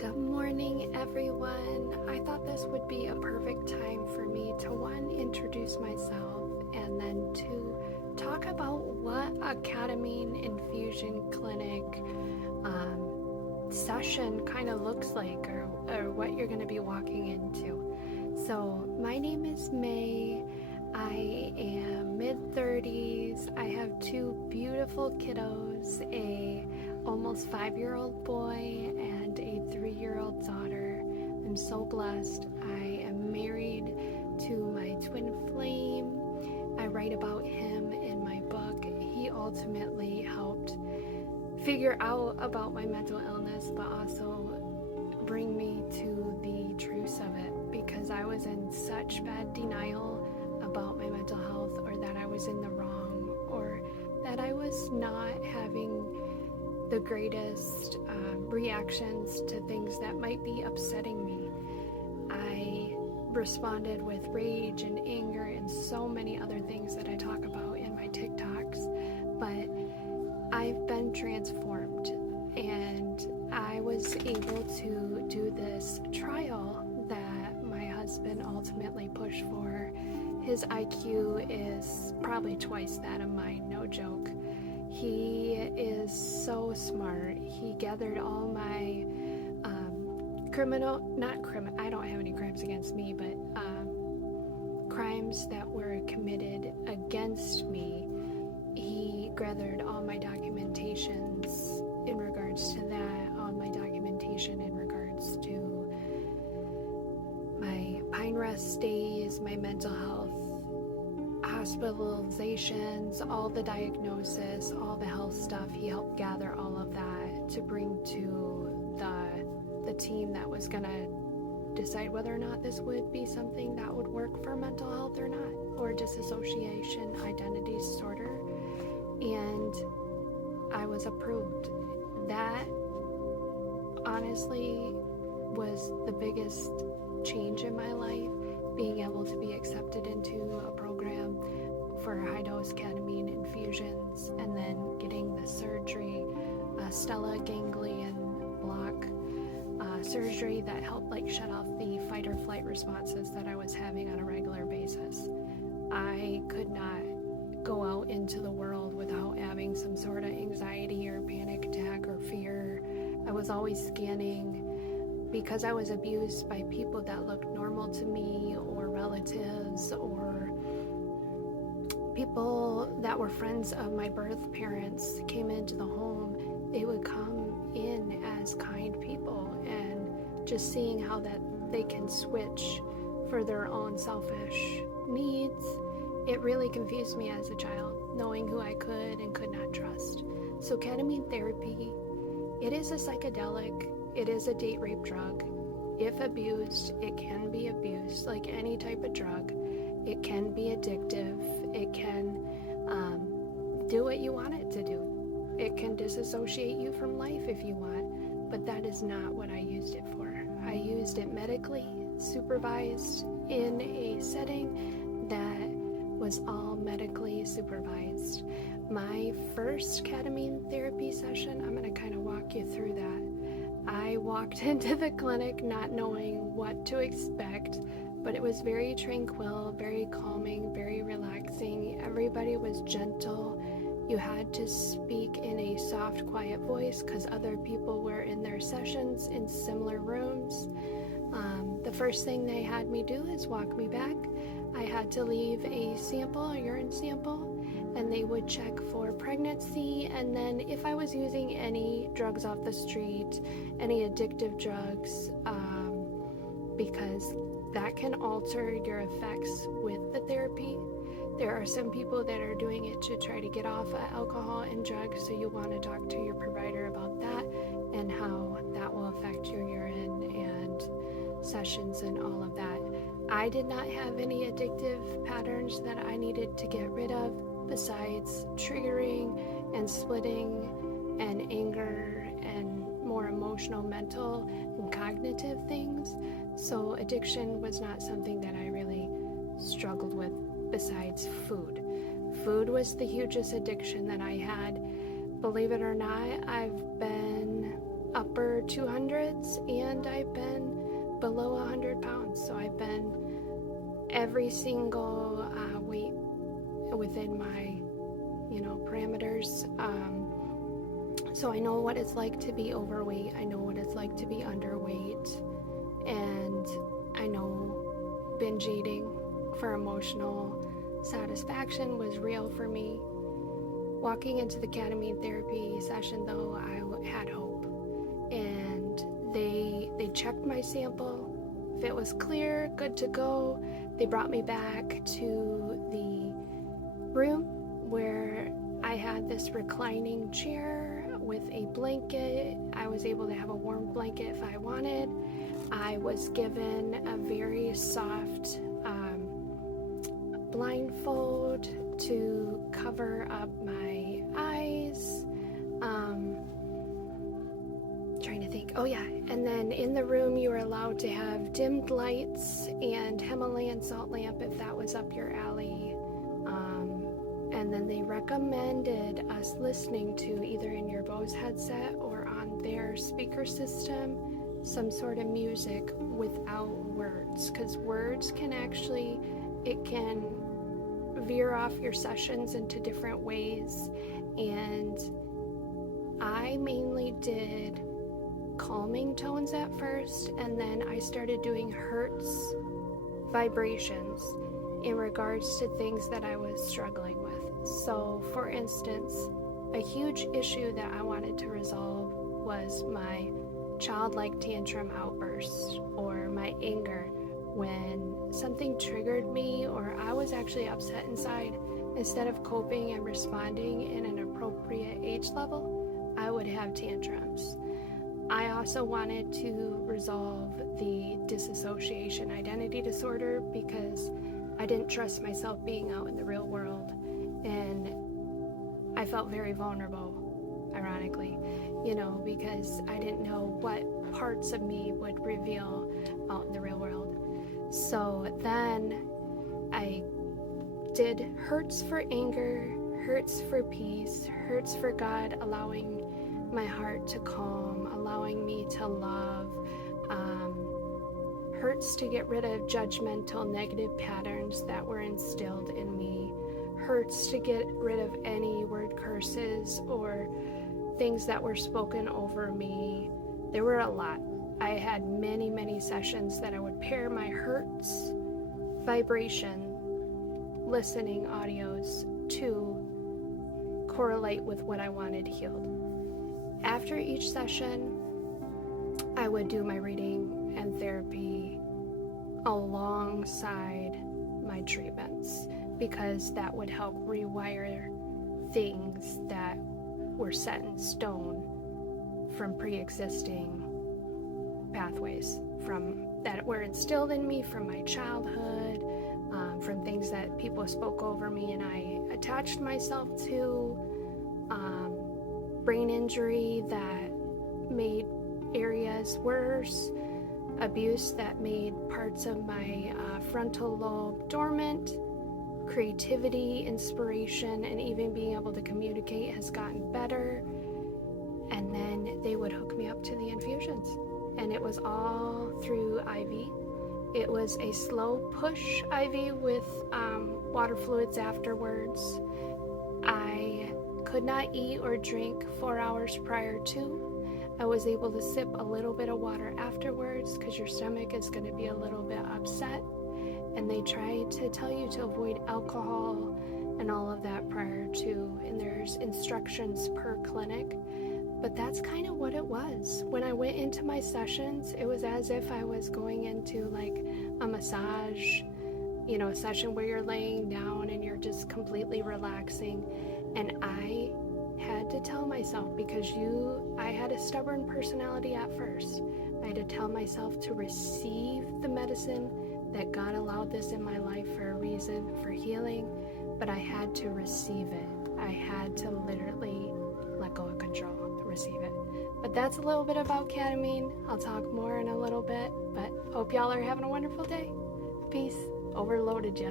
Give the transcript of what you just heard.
Good morning, everyone. I thought this would be a perfect time for me to one, introduce myself, and then two, talk about what a ketamine infusion clinic session kind of looks like, or what you're going to be walking into. So my name is May. I am mid-30s. I have two beautiful kiddos, a almost 5-year-old boy and a 3-year-old daughter. I'm so blessed. I am married to my twin flame. I write about him in my book. He ultimately helped figure out about my mental illness, but also bring me to the truths of it, because I was in such bad denial about my mental health, or that I was in the wrong, or that I was not having the greatest reactions to things that might be upsetting me. I responded with rage and anger and so many other things that I talk about in my TikToks, but I've been transformed, and I was able to do this trial that my husband ultimately pushed for. His IQ is probably twice that of mine, no joke. He is so smart. He gathered all my I don't have any crimes against me, but crimes that were committed against me. He gathered all my documentations in regards to that, all my documentation in regards to my pine rest stays, my mental health, hospitalizations, all the diagnosis, all the health stuff. He helped gather all of that to bring to the team that was gonna decide whether or not this would be something that would work for mental health or not, or dissociation identity disorder. And I was approved. That honestly was the biggest change in my life, being able to be accepted into a program for high-dose ketamine infusions, and then getting the surgery, Stella ganglion block surgery that helped shut off the fight or flight responses that I was having on a regular basis. I could not go out into the world without having some sort of anxiety or panic attack or fear. I was always scanning because I was abused by people that looked normal to me, or relatives, or people that were friends of my birth parents came into the home. They would come in as kind people, and just seeing how that they can switch for their own selfish needs, it really confused me as a child, knowing who I could and could not trust. So ketamine therapy, it is a psychedelic, it is a date rape drug. If abused, it can be abused like any type of drug. It can be addictive. It can do what you want it to do. It can disassociate you from life if you want, but that is not what I used it for. I used it medically, supervised, in a setting that was all medically supervised. My first ketamine therapy session, I'm going to kind of walk you through that. I walked into the clinic not knowing what to expect, but it was very tranquil, very calming, very relaxing. Everybody was gentle. You had to speak in a soft, quiet voice because other people were in their sessions in similar rooms. The first thing they had me do is walk me back. I had to leave a sample, a urine sample, and they would check for pregnancy, and then if I was using any drugs off the street, any addictive drugs, because that can alter your effects with the therapy. There are some people that are doing it to try to get off of alcohol and drugs, so you want to talk to your provider about that and how that will affect your urine and sessions and all of that. I did not have any addictive patterns that I needed to get rid of besides triggering and splitting and anger and more emotional, mental, and cognitive things. So addiction was not something that I really struggled with besides food. Food was the hugest addiction that I had. Believe it or not, I've been upper 200s, and I've been below 100 pounds. So I've been every single weight within my, parameters. So I know what it's like to be overweight. I know what it's like to be underweight. And I know binge eating for emotional satisfaction was real for me. Walking into the ketamine therapy session, though, I had hope. And they checked my sample. If it was clear, good to go, they brought me back to the room where I had this reclining chair with a blanket. I was able to have a warm blanket if I wanted. I was given a very soft blindfold to cover up my eyes. Trying to think. Oh yeah, and then in the room you were allowed to have dimmed lights and Himalayan salt lamp if that was up your alley. And then they recommended us listening to, either in your Bose headset or on their speaker system, some sort of music without words, because words can actually, it can veer off your sessions into different ways. And I mainly did calming tones at first, and then I started doing hertz vibrations in regards to things that I was struggling with. So, for instance, a huge issue that I wanted to resolve was my childlike tantrum outbursts, or my anger when something triggered me or I was actually upset inside. Instead of coping and responding in an appropriate age level, I would have tantrums. I also wanted to resolve the dissociation identity disorder because I didn't trust myself being out in the real world, and I felt very vulnerable, ironically, because I didn't know what parts of me would reveal out in the real world. So then I did hertz for anger, hertz for peace, hertz for God, allowing my heart to calm, allowing me to love, hertz to get rid of judgmental negative patterns that were instilled in me, hertz to get rid of any word curses or things that were spoken over me. There were a lot. I had many, many sessions that I would pair my hertz vibration listening audios to correlate with what I wanted healed. After each session, I would do my reading and therapy alongside my treatments, because that would help rewire things that were set in stone from pre-existing pathways from that were instilled in me from my childhood, from things that people spoke over me and I attached myself to, brain injury that made areas worse, abuse that made parts of my frontal lobe dormant, creativity, inspiration, and even being able to communicate has gotten better. And then they would hook me up to the infusions, and it was all through IV. It was a slow push IV with water fluids afterwards. I could not eat or drink 4 hours prior to. I was able to sip a little bit of water afterwards because your stomach is going to be a little bit upset. And they try to tell you to avoid alcohol and all of that prior to. And there's instructions per clinic. But that's kind of what it was. When I went into my sessions, it was as if I was going into like a massage, a session where you're laying down and you're just completely relaxing. And I had to tell myself, because I had a stubborn personality at first. I had to tell myself to receive the medicine, that God allowed this in my life for a reason, for healing, but I had to receive it. I had to literally let go of control, receive it. But that's a little bit about ketamine. I'll talk more in a little bit, but hope y'all are having a wonderful day. Peace. Overloaded ya.